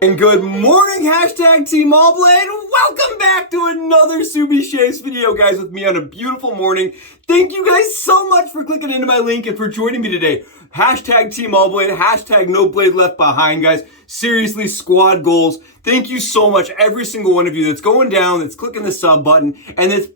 And good morning, hashtag Team Allblade. Welcome back to another Subie Shaves video, guys, with me on a beautiful morning. Thank you guys so much for clicking into my link and for joining me today. Hashtag Team Allblade, hashtag no blade left behind, guys. Seriously, squad goals. Thank you so much, every single one of you that's going down, that's clicking the sub button, and that's,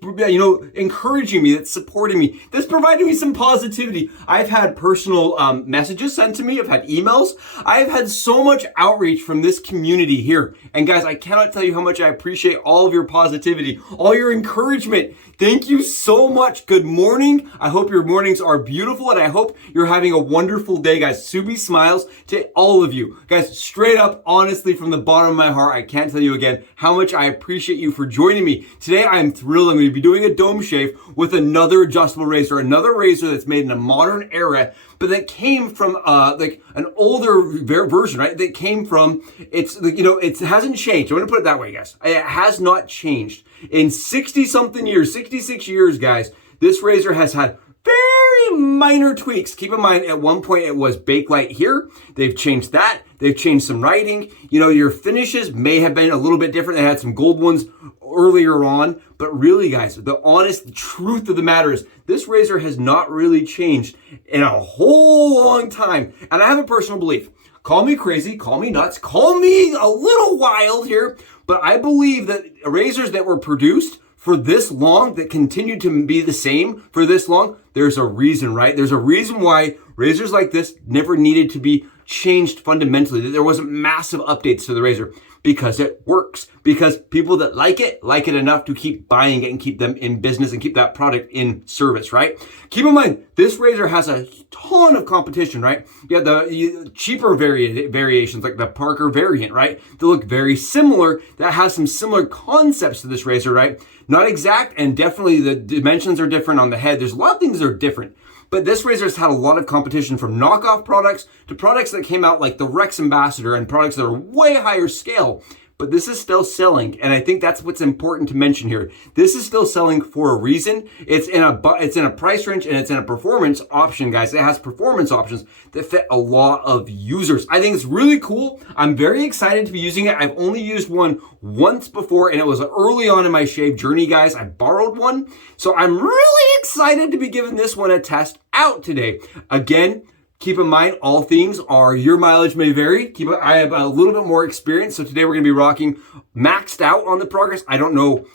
encouraging me, that's supporting me, that's providing me some positivity. I've had personal messages sent to me. I've had emails. I've had so much outreach from this community here. And guys, I cannot tell you how much I appreciate all of your positivity, all your encouragement. Thank you so much. Good morning. I hope your mornings are beautiful, and I hope you're having a wonderful day, guys. Subie smiles to all of you. Guys, straight up, honestly, from the bottom of my heart, I can't tell you again how much I appreciate you for joining me. Today, I'm thrilled. I'm going to be doing a dome shave with another adjustable razor, another razor that's made in a modern era, but that came from like an older version, right? That came from, it hasn't changed. I'm going to put it that way, guys. It has not changed. In 60-something years, 66 years, guys, this razor has had very minor tweaks. Keep in mind, at one point it was bakelite here. They've changed that. They've changed some writing. Your finishes may have been a little bit different. They had some gold ones earlier on. But really, guys, the honest truth of the matter is this razor has not really changed in a whole long time. And I have a personal belief. Call me crazy, call me nuts, call me a little wild here, but I believe that razors that were produced for this long, that continue to be the same for this long, there's a reason, right? There's a reason why razors like this never needed to be changed fundamentally, that there wasn't massive updates to the razor, because it works, because people that like it enough to keep buying it and keep them in business and keep that product in service, right? Keep in mind, this razor has a ton of competition, right? You have the cheaper variations like the Parker variant, right? They look very similar. That has some similar concepts to this razor, right? Not exact, and definitely the dimensions are different on the head. There's a lot of things that are different. But this razor has had a lot of competition, from knockoff products to products that came out like the Rex Ambassador and products that are way higher scale. But this is still selling, and I think that's what's important to mention here. This is still selling for a reason. It's in a price range, and it's in a performance option, guys. It has performance options that fit a lot of users. I think it's really cool. I'm very excited to be using it. I've only used one once before, and it was early on in my shave journey, guys. I borrowed one, so I'm really excited to be giving this one a test out today. Again, keep in mind, all things are, your mileage may vary. I have a little bit more experience, so today we're going to be rocking maxed out on the Progress. I don't know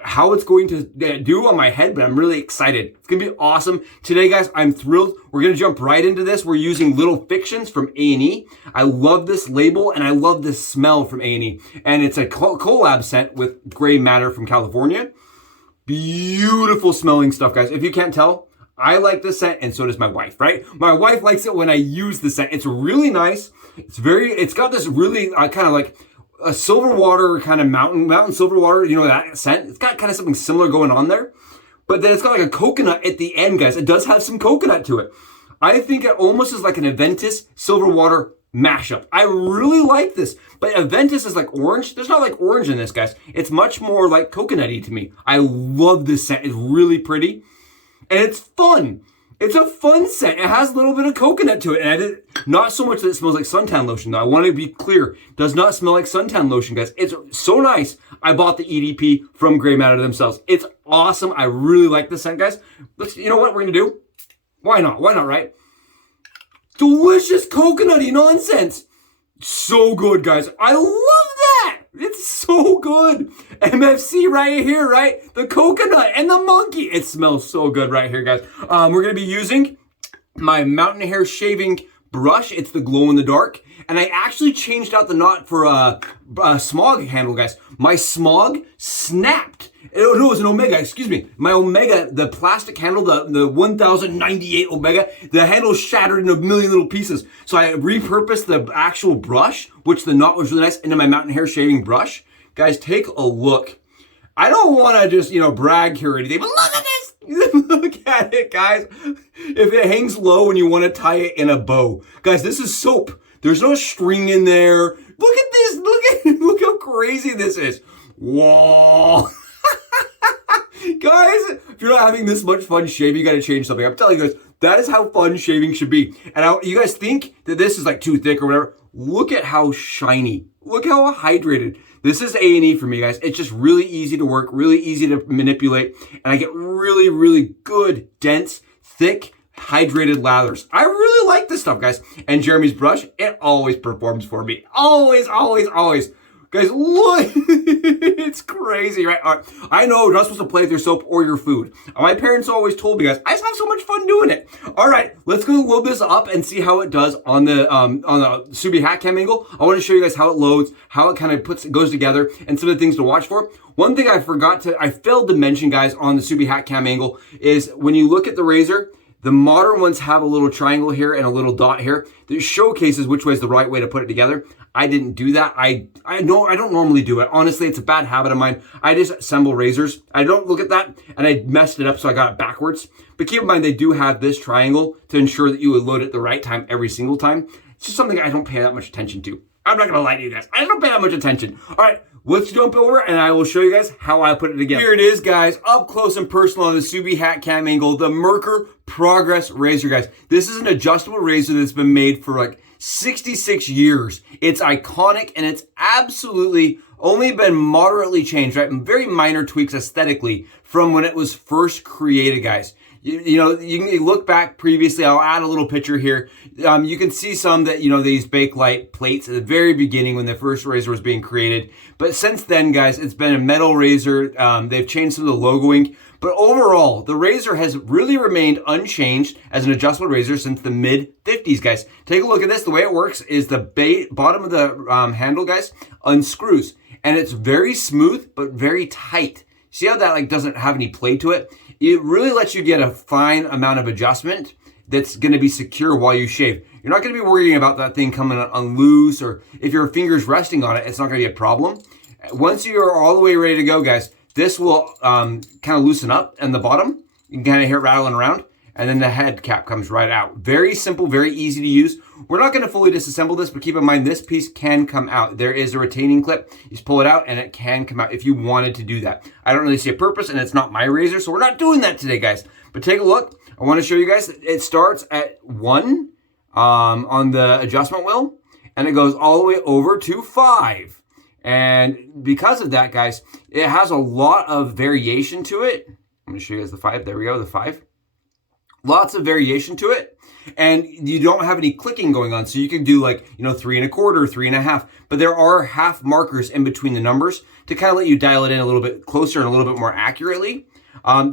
how it's going to do on my head, but I'm really excited. It's going to be awesome. Today, guys, I'm thrilled. We're going to jump right into this. We're using Little Fictions from A&E. I love this label, and I love this smell from A&E. And it's a collab scent with Gray Matter from California. Beautiful smelling stuff, guys. If you can't tell, I like this scent, and so does my wife, right? My wife likes it when I use the scent. It's really nice. It's got this really kind of like a silver water kind of mountain silver water, that scent. It's got kind of something similar going on there. But then it's got like a coconut at the end, guys. It does have some coconut to it. I think it almost is like an Aventus silver water mashup. I really like this. But Aventus is like orange. There's not like orange in this, guys. It's much more like coconutty to me. I love this scent. It's really pretty. And it's fun. It's a fun scent. It has a little bit of coconut to it. And not so much that it smells like suntan lotion, though. I want to be clear. It does not smell like suntan lotion, guys. It's so nice. I bought the EDP from Gray Matter themselves. It's awesome. I really like this scent, guys. You know what we're going to do? Why not? Why not, right? Delicious coconutty nonsense. So good, guys. I love that. It's so good. MFC right here, right? The coconut and the monkey. It smells so good right here, guys. We're going to be using my mountain hair shaving brush. It's the glow in the dark. And I actually changed out the knot for a smog handle, guys. My smog snapped. Oh, no, it was an Omega, excuse me. My Omega, the plastic handle, the 1098 Omega, the handle shattered in a million little pieces. So I repurposed the actual brush, which the knot was really nice, into my mountain hair shaving brush. Guys, take a look. I don't want to just, brag here or anything, but look at this. Look at it, guys. If it hangs low and you want to tie it in a bow. Guys, this is soap. There's no string in there. Look at this. Look how crazy this is. Whoa. Guys, if you're not having this much fun shaving, you got to change something. I'm telling you guys, that is how fun shaving should be. And you guys think that this is like too thick or whatever. Look at how shiny Look how hydrated. This is A&E for me, guys. It's just really easy to work, really easy to manipulate, and I get really, really good, dense, thick, hydrated lathers. I really like this stuff, guys. And Jeremy's brush, it always performs for me. Always, always, always. Guys, look, it's crazy, right? I know you're not supposed to play with your soap or your food. My parents always told me, guys, I just have so much fun doing it. All right, let's go load this up and see how it does on the Subie hat cam angle. I want to show you guys how it loads, how it kind of goes together, and some of the things to watch for. One thing I failed to mention, guys, on the Subie hat cam angle is when you look at the razor, the modern ones have a little triangle here and a little dot here that showcases which way is the right way to put it together. I didn't do that. I don't normally do it. Honestly, it's a bad habit of mine. I just assemble razors. I don't look at that, and I messed it up, so I got it backwards. But keep in mind, they do have this triangle to ensure that you would load it the right time every single time. It's just something I don't pay that much attention to. I'm not gonna lie to you guys. I don't pay that much attention. All right, let's jump over and I will show you guys how I put it together. Here it is, guys, up close and personal on the Subie hat cam angle, the Merkur Progress razor, guys. This is an adjustable razor that's been made for like 66 years. It's iconic and it's absolutely only been moderately changed, right? Very minor tweaks aesthetically from when it was first created, guys. You know, you can look back previously. I'll add a little picture here. You can see some that, they use Bakelite plates at the very beginning when the first razor was being created. But since then, guys, it's been a metal razor. They've changed some of the logoing. But overall, the razor has really remained unchanged as an adjustable razor since the mid-50s, guys. Take a look at this. The way it works is the bottom of the handle, guys, unscrews. And it's very smooth, but very tight. See how that doesn't have any play to it? It really lets you get a fine amount of adjustment that's going to be secure while you shave. You're not going to be worrying about that thing coming on loose, or if your finger's resting on it, it's not going to be a problem. Once you're all the way ready to go, guys, this will kind of loosen up in the bottom. You can kind of hear it rattling around, and then the head cap comes right out. Very simple, very easy to use. We're not going to fully disassemble this, but keep in mind this piece can come out. There is a retaining clip. You just pull it out and it can come out if you wanted to do that. I don't really see a purpose, and it's not my razor, so we're not doing that today, guys. But take a look. I want to show you guys. It starts at 1 on the adjustment wheel, and it goes all the way over to 5. And because of that, guys, it has a lot of variation to it. I'm going to show you guys the 5. There we go, the 5. Lots of variation to it. And you don't have any clicking going on. So you can do 3 1/4, 3 1/2. But there are half markers in between the numbers to kind of let you dial it in a little bit closer and a little bit more accurately.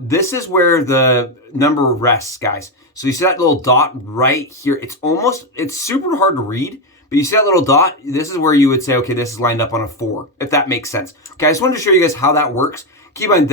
This is where the number rests, guys. So you see that little dot right here. It's super hard to read. But you see that little dot? This is where you would say, okay, this is lined up on a 4, if that makes sense. Okay, I just wanted to show you guys how that works. Keep in mind,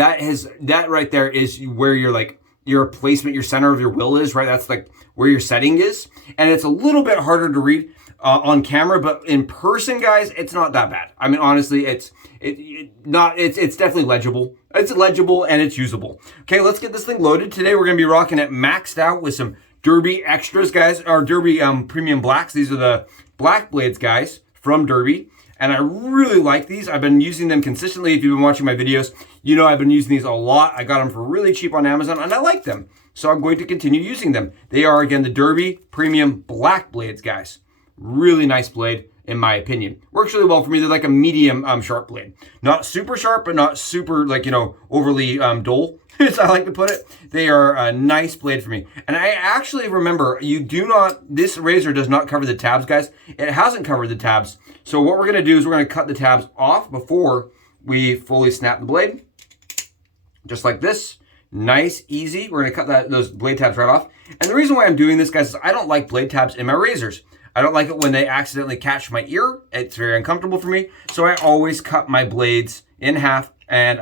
that right there is where your placement, your center of your wheel is, right? That's where your setting is. And it's a little bit harder to read on camera, but in person, guys, it's not that bad. I mean, honestly, it's definitely legible. It's legible and it's usable. Okay, let's get this thing loaded. Today, we're gonna be rocking it maxed out with some Derby extras, guys, or Derby premium blacks. These are the black blades, guys, from Derby. And I really like these. I've been using them consistently. If you've been watching my videos, you know I've been using these a lot. I got them for really cheap on Amazon, and I like them. So I'm going to continue using them. They are, again, the Derby Premium Black Blades, guys. Really nice blade, in my opinion. Works really well for me. They're like a medium sharp blade. Not super sharp, but not super, overly dull, as I like to put it. They are a nice blade for me. And I actually remember, this razor does not cover the tabs, guys. It hasn't covered the tabs. So what we're going to do is we're going to cut the tabs off before we fully snap the blade. Just like this. Nice, easy. We're going to cut those blade tabs right off. And the reason why I'm doing this, guys, is I don't like blade tabs in my razors. I don't like it when they accidentally catch my ear. It's very uncomfortable for me. So I always cut my blades in half. And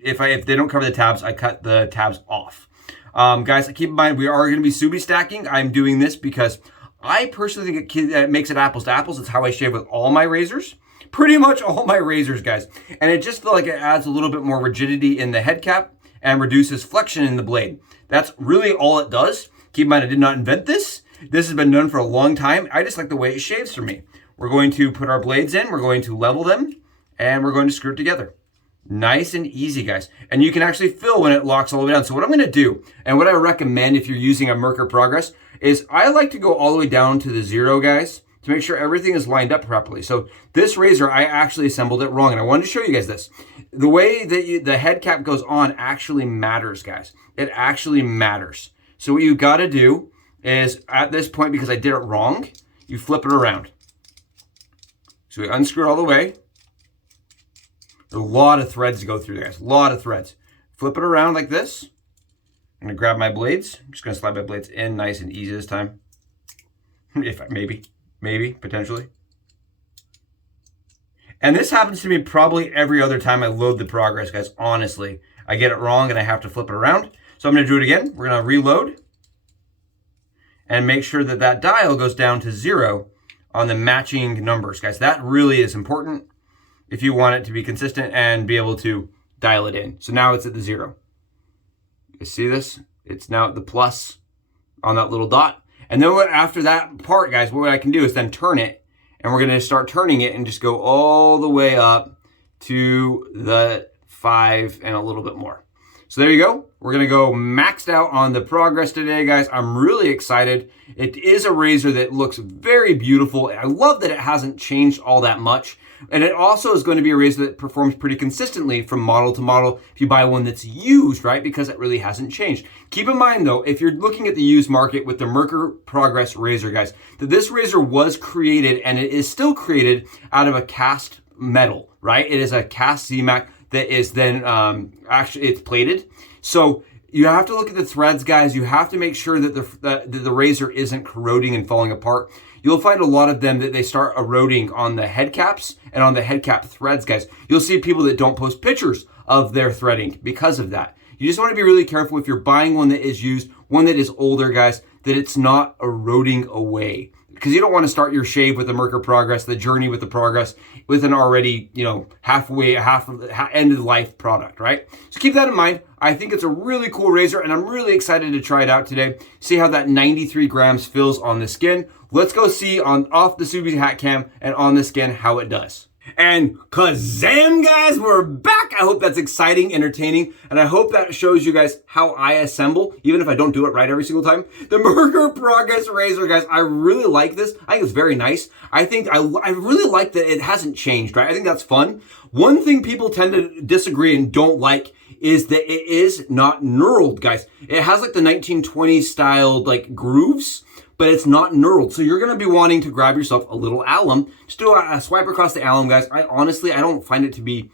if they don't cover the tabs, I cut the tabs off. Guys, keep in mind, we are going to be Subie stacking. I'm doing this because I personally think it makes it apples to apples. It's how I shave with all my razors. Pretty much all my razors, guys. And it just feels like it adds a little bit more rigidity in the head cap and reduces flexion in the blade. That's really all it does. Keep in mind, I did not invent this. This has been done for a long time. I just like the way it shaves for me. We're going to put our blades in. We're going to level them. And we're going to screw it together. Nice and easy, guys. And you can actually feel when it locks all the way down. So what I'm going to do, and what I recommend if you're using a Merkur Progress, is I like to go all the way down to the 0, guys, to make sure everything is lined up properly. So this razor, I actually assembled it wrong, and I wanted to show you guys this. The way that the head cap goes on actually matters, guys. It actually matters. So what you got to do is, at this point, because I did it wrong, you flip it around. So we unscrew it all the way. There's a lot of threads to go through, guys. A lot of threads. Flip it around like this. I'm going to grab my blades. I'm just going to slide my blades in nice and easy this time. Maybe, potentially. And this happens to me probably every other time I load the progress, guys. Honestly, I get it wrong and I have to flip it around. So I'm going to do it again. We're going to reload and make sure that that dial goes down to 0 on the matching numbers, guys. That really is important if you want it to be consistent and be able to dial it in. So now it's at the 0. You see this? It's now at the plus on that little dot. And then after that part, guys, what I can do is then turn it, and we're going to start turning it and just go all the way up to the 5 and a little bit more. So there you go. We're going to go maxed out on the progress today, guys. I'm really excited. It is a razor that looks very beautiful. I love that it hasn't changed all that much. And it also is going to be a razor that performs pretty consistently from model to model if you buy one that's used, right? Because it really hasn't changed. Keep in mind, though, if you're looking at the used market with the Merkur Progress razor, guys, that this razor was created, and it is still created, out of a cast metal, right? It is a cast ZMAC that is then actually it's plated. So you have to look at the threads, guys. You have to make sure that the razor isn't corroding and falling apart. You'll find a lot of them that they start eroding on the head caps and on the head cap threads, guys. You'll see people that don't post pictures of their threading because of that. You just want to be really careful if you're buying one that is used, one that is older, guys, that it's not eroding away. Because you don't want to start your shave with the Merkur Progress, the journey with the Progress, with an already, half end of life product, right? So keep that in mind. I think it's a really cool razor, and I'm really excited to try it out today. See how that 93 grams feels on the skin. Let's go see off the Subie hat cam and on the skin how it does. And kazam, guys, we're back. I hope that's exciting, entertaining, and I hope that shows you guys how I assemble, even if I don't do it right every single time. The Merkur Progress razor, guys, I really like this. I think it's very nice. I really like that it hasn't changed, right? I think that's fun. One thing people tend to disagree and don't like is that it is not knurled, guys. It has like the 1920s style like grooves, but it's not knurled. So you're going to be wanting to grab yourself a little alum. Just do a swipe across the alum, guys. I don't find it to be,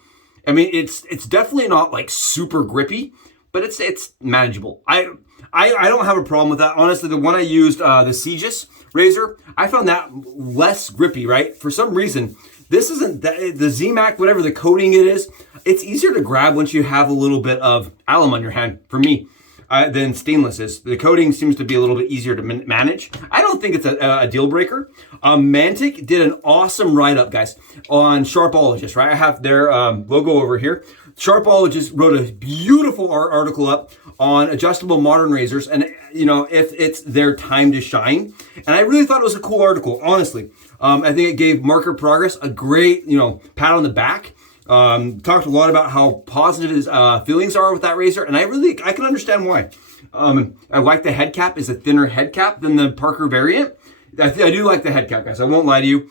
it's definitely not like super grippy, but it's manageable. I don't have a problem with that. Honestly, the one I used, the Segis razor, I found that less grippy, right? For some reason, this isn't the ZMAC, whatever the coating it is, it's easier to grab once you have a little bit of alum on your hand, for me. Than stainless is. The coating seems to be a little bit easier to manage. I don't think it's a deal breaker. Mantic did an awesome write-up, guys, on Sharpologist, right? I have their logo over here. Sharpologist wrote a beautiful article up on adjustable modern razors, and if it's their time to shine. And I really thought it was a cool article, honestly. I think it gave Merkur Progress a great, pat on the back. Talked a lot about how positive his feelings are with that razor, and I can understand why. I like the head cap is a thinner head cap than the Parker variant. I do like the head cap, guys. I won't lie to you.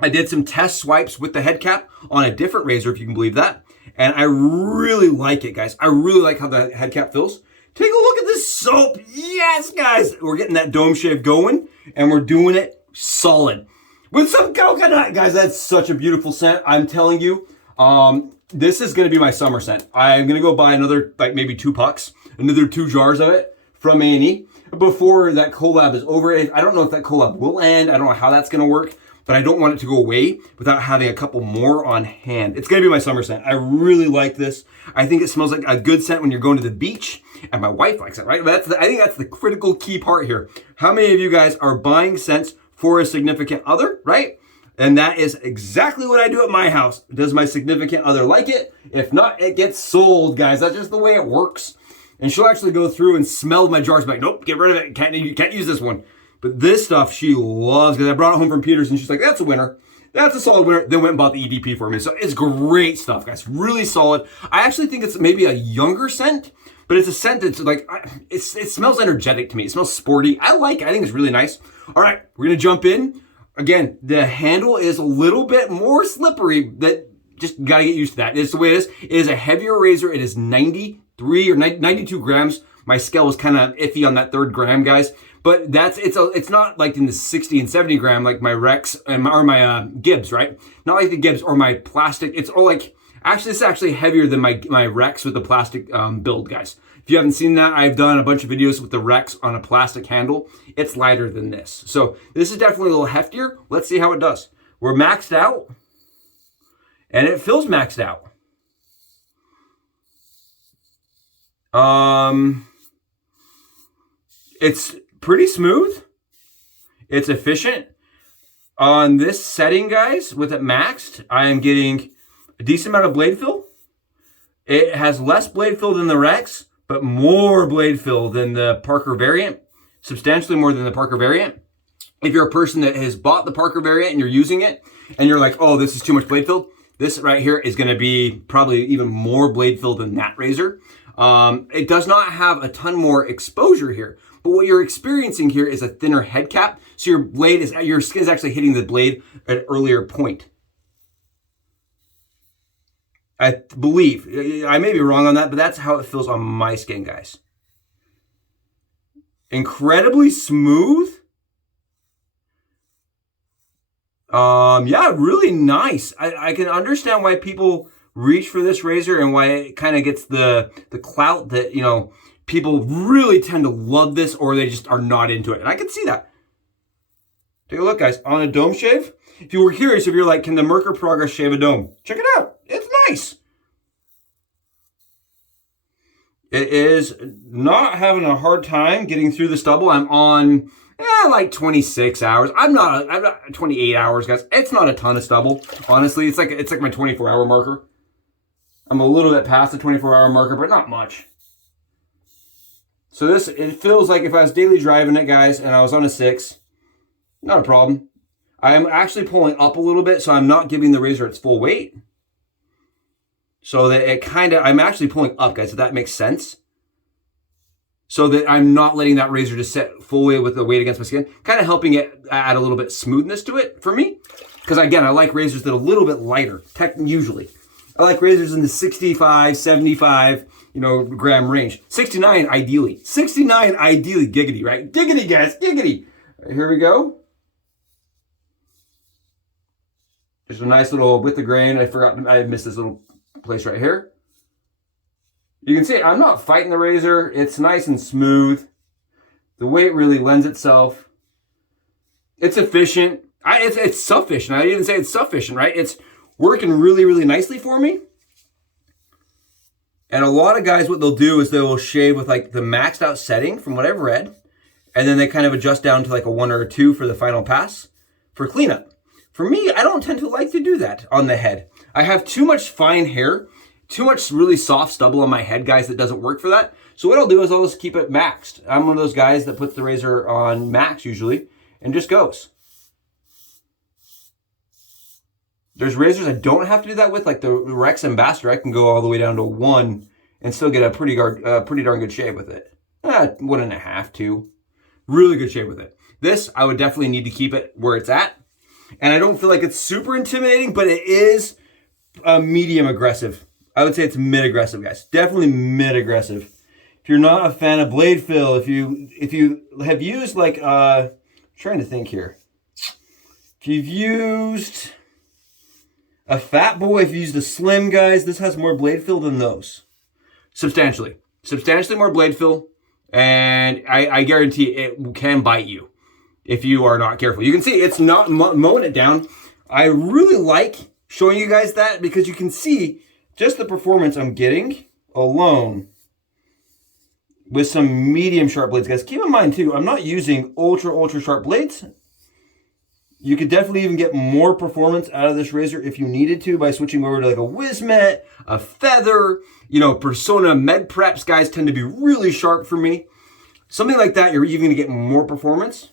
I did some test swipes with the head cap on a different razor, if you can believe that, and I really like it, guys. I really like how the head cap feels. Take a look at this soap. Yes, guys, we're getting that dome shave going, and we're doing it solid with some coconut, guys. That's such a beautiful scent. I'm telling you. This is going to be my summer scent. I'm going to go buy another, maybe 2 pucks, another 2 jars of it from A&E before that collab is over. I don't know if that collab will end. I don't know how that's going to work, but I don't want it to go away without having a couple more on hand. It's going to be my summer scent. I really like this. I think it smells like a good scent when you're going to the beach, and my wife likes it, right? I think that's the critical key part here. How many of you guys are buying scents for a significant other, right? And that is exactly what I do at my house. Does my significant other like it? If not, it gets sold, guys. That's just the way it works. And she'll actually go through and smell my jars. Like, nope, get rid of it. You can't use this one. But this stuff she loves, because I brought it home from Peter's and she's like, that's a winner. That's a solid winner. Then went and bought the EDP for me. So it's great stuff, guys. Really solid. I actually think it's maybe a younger scent, but it's a scent that's like, it smells energetic to me. It smells sporty. I like it. I think it's really nice. All right, we're going to jump in. Again, the handle is a little bit more slippery. That just gotta get used to that. It's the way it is. It is a heavier razor. It is 93 or 92 grams. My scale was kind of iffy on that 3rd gram, guys. But it's not like in the 60 and 70 gram like my Rex and or my Gibbs, right? Not like the Gibbs or my plastic. It's all like, actually, it's actually heavier than my Rex with the plastic build, guys. If you haven't seen that, I've done a bunch of videos with the Rex on a plastic handle. It's lighter than this. So this is definitely a little heftier. Let's see how it does. We're maxed out. And it feels maxed out. It's pretty smooth. It's efficient. On this setting, guys, with it maxed, I am getting a decent amount of blade fill. It has less blade fill than the Rex, but more blade fill than the Parker variant. Substantially more than the Parker variant. If you're a person that has bought the Parker variant and you're using it, and you're like, oh, this is too much blade fill, this right here is going to be probably even more blade fill than that razor. It does not have a ton more exposure here, but what you're experiencing here is a thinner head cap. So your skin is actually hitting the blade at an earlier point. I believe, I may be wrong on that, but that's how it feels on my skin, guys. Incredibly smooth. Yeah, really nice. I can understand why people reach for this razor and why it kind of gets the clout that, you know, people really tend to love this or they just are not into it. And I can see that. Take a look, guys. On a dome shave, if you were curious, if you're like, can the Merkur Progress shave a dome? Check it out. It's nice. It is not having a hard time getting through the stubble. I'm on like 26 hours. I'm not 28 hours, guys. It's not a ton of stubble. Honestly, it's like my 24-hour marker. I'm a little bit past the 24-hour marker, but not much. So this, it feels like if I was daily driving it, guys, and I was on a 6, not a problem. I am actually pulling up a little bit, so I'm not giving the razor its full weight. So that it kind of, I'm actually pulling up, guys, if that makes sense. So that I'm not letting that razor just sit fully with the weight against my skin. Kind of helping it add a little bit smoothness to it for me. Because again, I like razors that are a little bit lighter, usually. I like razors in the 65, 75, gram range. 69 ideally. 69 ideally, giggity, right? Giggity, guys, giggity. Here we go. Just a nice little with the grain. I missed this little place right here. You can see I'm not fighting the razor. It's nice and smooth. The weight really lends itself. It's efficient. It's sufficient. I didn't even say it's sufficient, right? It's working really, really nicely for me. And a lot of guys, what they'll do is they will shave with like the maxed out setting from what I've read. And then they kind of adjust down to like a 1 or a 2 for the final pass for cleanup. For me, I don't tend to like to do that on the head. I have too much fine hair, too much really soft stubble on my head, guys, that doesn't work for that. So what I'll do is I'll just keep it maxed. I'm one of those guys that puts the razor on max usually and just goes. There's razors I don't have to do that with, like the Rex Ambassador. I can go all the way down to 1 and still get a pretty darn good shave with it. 1.5, 2. Really good shave with it. This, I would definitely need to keep it where it's at. And I don't feel like it's super intimidating, but it is medium aggressive. I would say it's mid-aggressive, guys. Definitely mid-aggressive. If you're not a fan of blade fill, if you have used like, I'm trying to think here. If you've used a fat boy, if you used a slim, guys, this has more blade fill than those. Substantially. Substantially more blade fill. And I guarantee it can bite you if you are not careful. You can see it's not mowing it down. I really like showing you guys that because you can see just the performance I'm getting alone with some medium sharp blades, guys. Keep in mind too, I'm not using ultra sharp blades. You could definitely even get more performance out of this razor if you needed to by switching over to like a Wismet, a Feather, Persona Med Preps, guys, tend to be really sharp for me. Something like that, you're even gonna get more performance.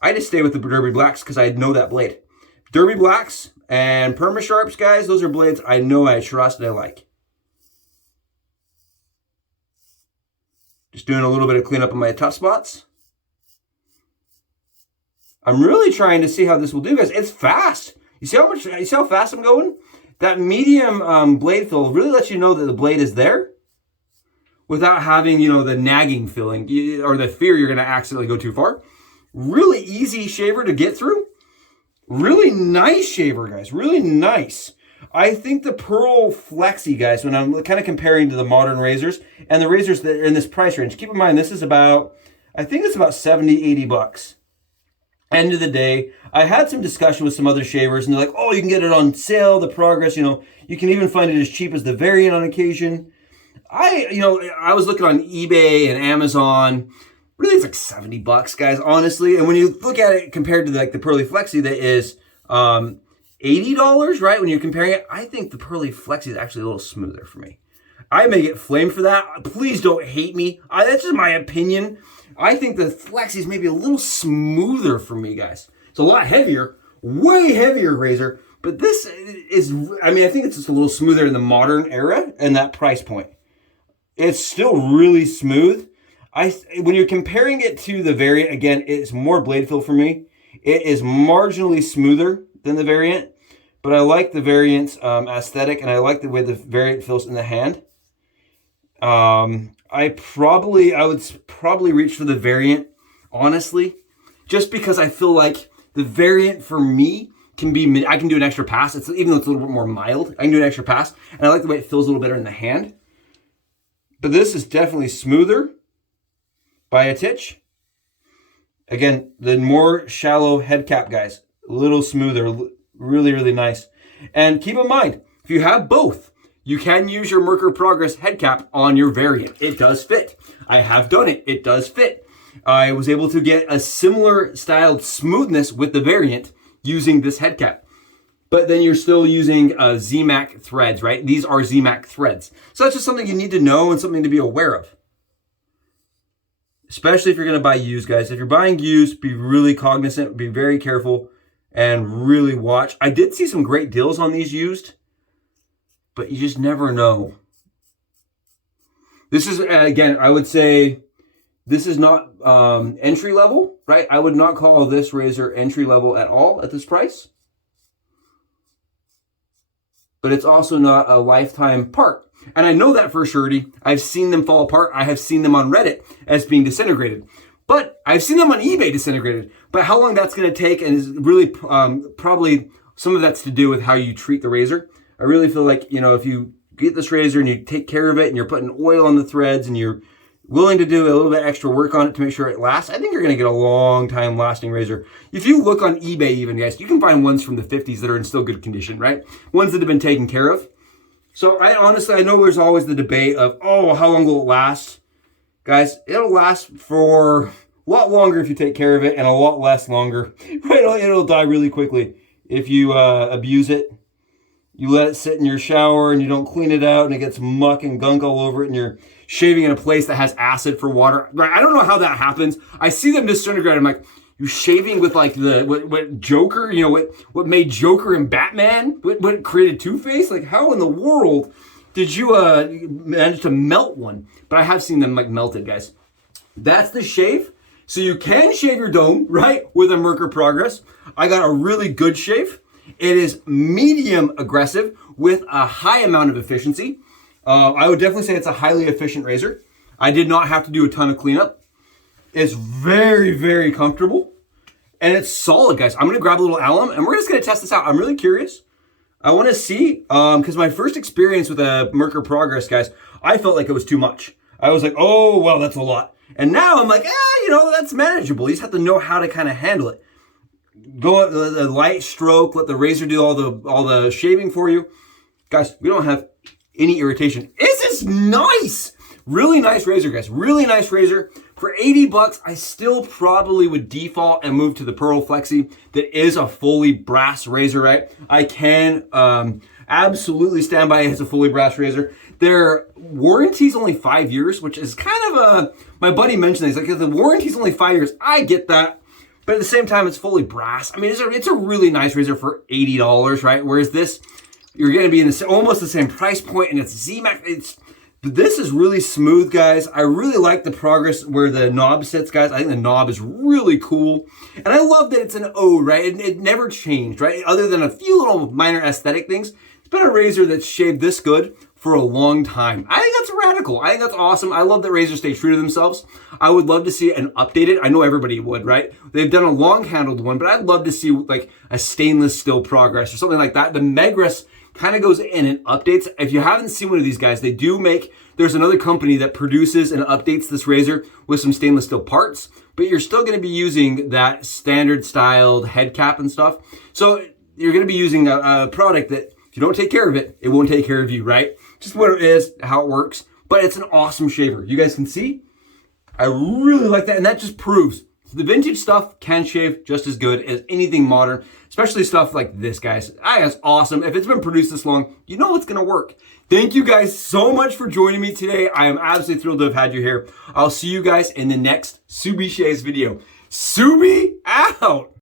I just stay with the Derby Blacks because I know that blade. Derby Blacks and Perma Sharps, guys, those are blades I know, I trust, and I like. Just doing a little bit of cleanup on my tough spots. I'm really trying to see how this will do, guys. It's fast. You see how fast I'm going? That medium blade fill really lets you know that the blade is there without having, you know, the nagging feeling or the fear you're going to accidentally go too far. Really easy shaver to get through. Really nice shaver, guys. Really nice. I think the Pearl Flexi, guys, when I'm kind of comparing to the modern razors and the razors that are in this price range, keep in mind this is about, I think it's about 70, 80 bucks. End of the day, I had some discussion with some other shavers and they're like, oh, you can get it on sale, the Progress, you know, you can even find it as cheap as the Variant on occasion. I was looking on eBay and Amazon. Really, it's like 70 bucks, guys, honestly. And when you look at it compared to like the Pearly Flexi that is $80, right? When you're comparing it, I think the Pearly Flexi is actually a little smoother for me. I may get flamed for that. Please don't hate me. That's just my opinion. I think the Flexi is maybe a little smoother for me, guys. It's a lot heavier, way heavier razor. But this is, I mean, I think it's just a little smoother in the modern era and that price point. It's still really smooth. When you're comparing it to the Variant, again, it's more blade fill for me. It is marginally smoother than the Variant, but I like the Variant's aesthetic, and I like the way the Variant feels in the hand. I would probably reach for the Variant, honestly, just because I feel like the Variant for me I can do an extra pass. Even though it's a little bit more mild, I can do an extra pass, and I like the way it feels a little better in the hand. But this is definitely smoother by a titch. Again, the more shallow head cap, guys, a little smoother, really, really nice. And keep in mind, if you have both, you can use your Merkur Progress head cap on your Variant. It does fit. I have done it. It does fit. I was able to get a similar styled smoothness with the Variant using this head cap. But then you're still using ZMAC threads, right? These are ZMAC threads. So that's just something you need to know and something to be aware of. Especially if you're going to buy used, guys. If you're buying used, be really cognizant, be very careful, and really watch. I did see some great deals on these used, but you just never know. This is, again, I would say, this is not entry level, right? I would not call this razor entry level at all at this price. But it's also not a lifetime part. And I know that for surety. I've seen them fall apart. I have seen them on Reddit as being disintegrated. But I've seen them on eBay disintegrated. But how long that's going to take, and is really probably some of that's to do with how you treat the razor. I really feel like, you know, if you get this razor and you take care of it and you're putting oil on the threads and you're willing to do a little bit extra work on it to make sure it lasts, I think you're going to get a long time lasting razor. If you look on eBay even, guys, you can find ones from the 50s that are in still good condition, right? Ones that have been taken care of. So I know there's always the debate of, oh, how long will it last? Guys, it'll last for a lot longer if you take care of it and a lot less longer. Right? It'll die really quickly if you abuse it. You let it sit in your shower and you don't clean it out and it gets muck and gunk all over it and you're shaving in a place that has acid for water. Right? I don't know how that happens. I see them disintegrate. I'm like, you shaving with like what Joker, you know, what made Joker and Batman? What created Two-Face? Like, how in the world did you manage to melt one? But I have seen them like melted, guys. That's the shave. So you can shave your dome, right, with a Merkur Progress. I got a really good shave. It is medium aggressive with a high amount of efficiency. I would definitely say it's a highly efficient razor. I did not have to do a ton of cleanup. It's very, very comfortable. And it's solid, guys. I'm going to grab a little alum and we're just going to test this out. I'm really curious. I want to see, because my first experience with a Merkur Progress, guys, I felt like it was too much. I was like, oh, well, that's a lot. And now I'm like, you know, that's manageable. You just have to know how to kind of handle it. Go the light stroke, let the razor do all the shaving for you. Guys, we don't have any irritation. This is nice. Really nice razor, guys. Really nice razor. For 80 bucks, I still probably would default and move to the Pearl Flexi. That is a fully brass razor, right? I can absolutely stand by it as a fully brass razor. Their warranty's only 5 years, which is kind of my buddy mentioned this. Like, the warranty's only 5 years. I get that. But at the same time, it's fully brass. I mean, it's a really nice razor for $80, right? Whereas this, you're going to be in almost the same price point, and it's ZMAC. But this is really smooth, guys. I really like the progress where the knob sits, guys. I think the knob is really cool. And I love that it's an O, right? It never changed, right? Other than a few little minor aesthetic things. It's been a razor that's shaved this good for a long time. I think that's radical. I think that's awesome. I love that razors stay true to themselves. I would love to see an updated. I know everybody would, right? They've done a long-handled one, but I'd love to see like a stainless steel progress or something like that. The Megris kind of goes in and updates. If you haven't seen one of these guys, they do make, there's another company that produces and updates this razor with some stainless steel parts, but you're still going to be using that standard styled head cap and stuff. So you're going to be using a product that if you don't take care of it, it won't take care of you, right? Just what it is, how it works, but it's an awesome shaver. You guys can see, I really like that. And that just proves the vintage stuff can shave just as good as anything modern, especially stuff like this, guys. I think it's awesome. If it's been produced this long, you know it's gonna work. Thank you guys so much for joining me today. I am absolutely thrilled to have had you here. I'll see you guys in the next Subie Shaves video. Subie out!